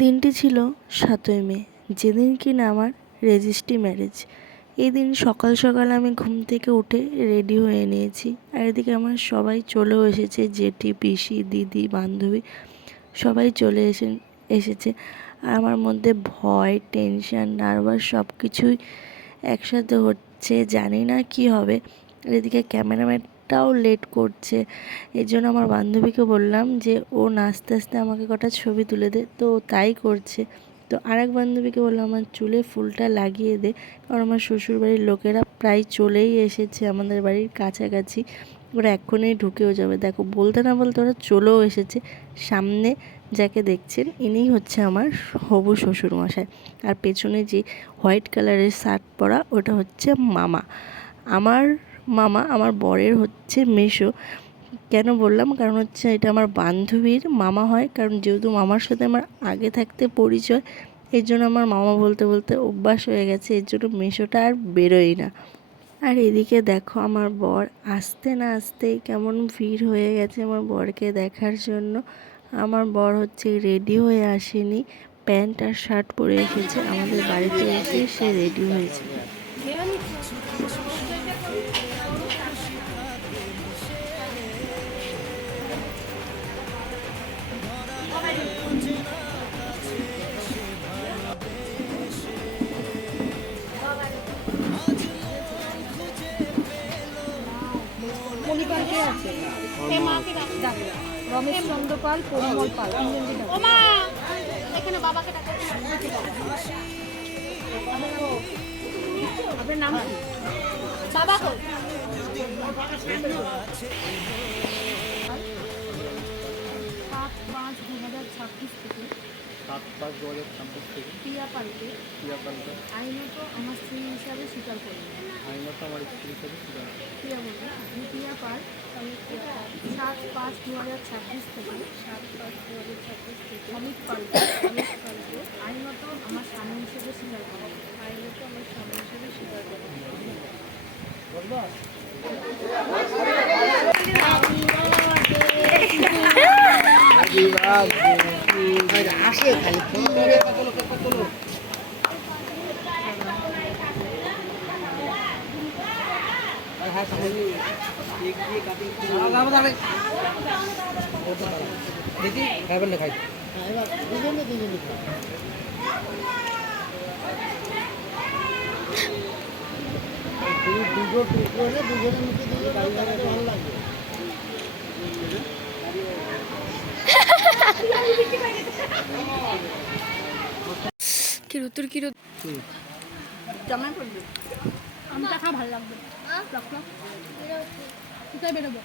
দিনটি ছিল ৭ই মে, যেদিন কিনা আমার রেজিস্ট্রি ম্যারেজ। এই দিন সকাল সকাল আমি ঘুম থেকে উঠে রেডি হয়ে নিয়েছি, আর এদিকে আমার সবাই চলেও এসেছে, জেঠি, পিসি, দিদি, বান্ধবী সবাই চলে এসেছে। আর আমার মধ্যে ভয়, টেনশন, নার্ভাস সব কিছুই একসাথে হচ্ছে, জানি না কি হবে। আর এদিকে ক্যামেরাম্যানটাও লেট করছে। এর জন্য আমার বান্ধবীকে বললাম যে ও নাচতে আস্তে আমাকে কটা ছবি তুলে দে, তো ও তাই করছে। তো আরেক বান্ধবীকে বললাম আমার চুলে ফুলটা লাগিয়ে দে, কারণ আমার শ্বশুরবাড়ির লোকেরা প্রায় চলেই এসেছে আমাদের বাড়ির কাছাকাছি। ওরা এক্ষুনি ঢুকেও যাবে। দেখো, বলতে না বলতে ওরা চলেও এসেছে। সামনে যাকে দেখছেন ইনিই হচ্ছে আমার হবু শ্বশুরমশাই। আর পেছনে যে হোয়াইট কালারের শার্ট পরা ওটা হচ্ছে মামা। আমার মামা আমার বরের হচ্ছে মেসো। কেন বললাম, কারণ হচ্ছে এটা আমার বান্ধবীর মামা হয়, কারণ যেহেতু মামার সাথে আমার আগে থাকতে পরিচয়, এর জন্য আমার মামা বলতে বলতে অভ্যাস হয়ে গেছে, এর জন্য মেসোটা আর বেরোই না। আর এদিকে দেখো আমার বর আসতে না আসতেই কেমন ভিড় হয়ে গেছে আমার বরকে দেখার জন্য। আমার বর হচ্ছে রেডি হয়ে আসেনি, প্যান্ট আর শার্ট পরে এসেছে, আমাদের বাড়িতে এসে সে রেডি হয়েছে। মণিপালকে আছে রমেশ চন্দ্র পাল, পরিমল পাল, তিনজনকে ডাকো। এখানে বাবাকে ডাকো। আপনার নাম কি? বাবা কই? 7/5/2026 থেকে 7/5/2026 থেকে প্রিয়া পালকে আইনত আমার স্ত্রী হিসাবে স্বীকার করলেন। আইনত আমার স্ত্রী হিসাবে স্বীকার করলেন। প্রিয়া বলবে আমি প্রিয়া পাল 7/5/2026 থেকে অমিত পালকে আইনত আমার স্বামী হিসেবে স্বীকার করলেন। আসে খালি দেখি খাইবেন না খাই দুজনে দুজনের মুখে দুজন ভালো লাগবে। জামাই পড়বে আমি দেখা ভালো লাগবে। কোথায় বেরোবো?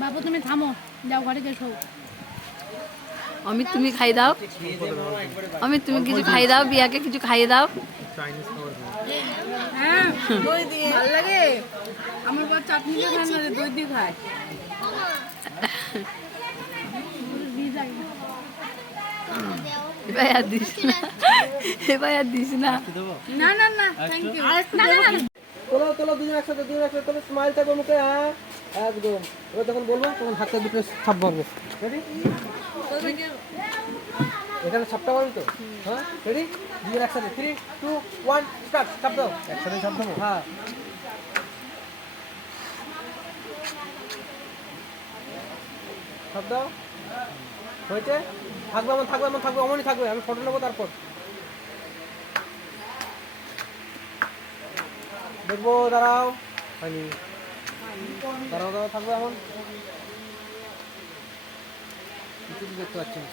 বাবু তুমি থামো, যাও ঘরে গিয়ে শোও। অমিত তুমি খাই দাও, অমিত তুমি কিছু খাই দাও, বিয়াকে কিছু খাইয়ে দাও। হ্যাঁ, দই দিয়ে ভালো লাগে। আমার বর চাটনি দিয়ে খায় না, দই দিয়ে খায়। এবার আর দিস না, এবার আর দিস না। না না না, থ্যাংক ইউ। তোলো দুজন একসাথে তোলো, স্মাইল থাকবে মুখে। হ্যাঁ একদম। এবার যখন বলবো তখন হাতটা দুটো ছাপ মারবো। রেডি? এখানে ছাপটা মারবি তো? হ্যাঁ রেডি? দুজন একসাথে 3, 2, 1 স্টার্ট। ছাপ দাও। একসাথে ছাপ দেবো? হ্যাঁ। ছাপ দাও। হয়েছে? থাকবে অমনই থাকবে। আমি ফটো নেবো তারপর দেখবো। দাঁড়াও, হয়নি। দাঁড়াও থাকবে এমন কিছু দেখতে পাচ্ছি না।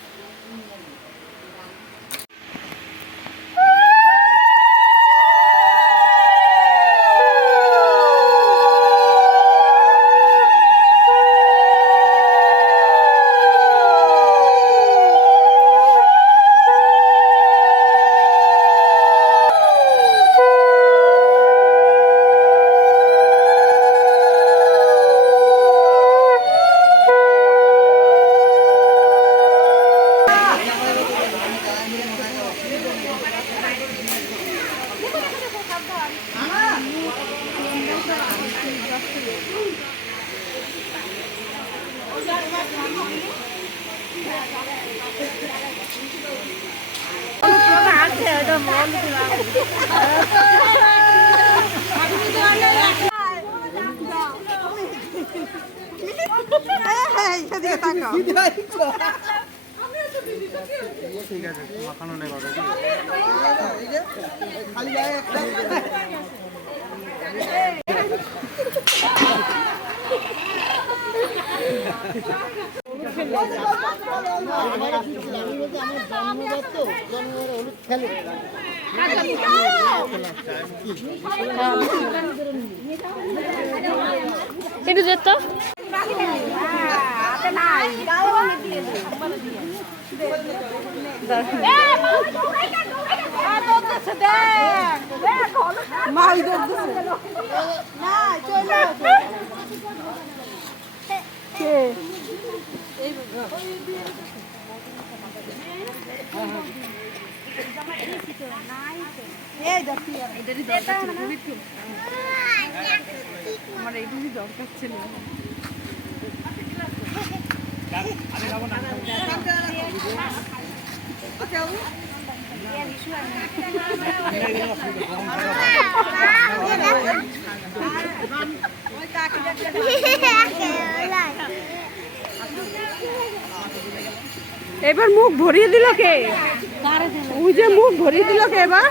ঠিক আছে মাখানো নেই কথা খালি গায়ে একটা একটু যেত তো আমার এইটুকুই দরকার ছিল। এবার মুখ ভরিয়ে দিল কে? ওই যে মুখ ভরিয়ে দিল কে এবার?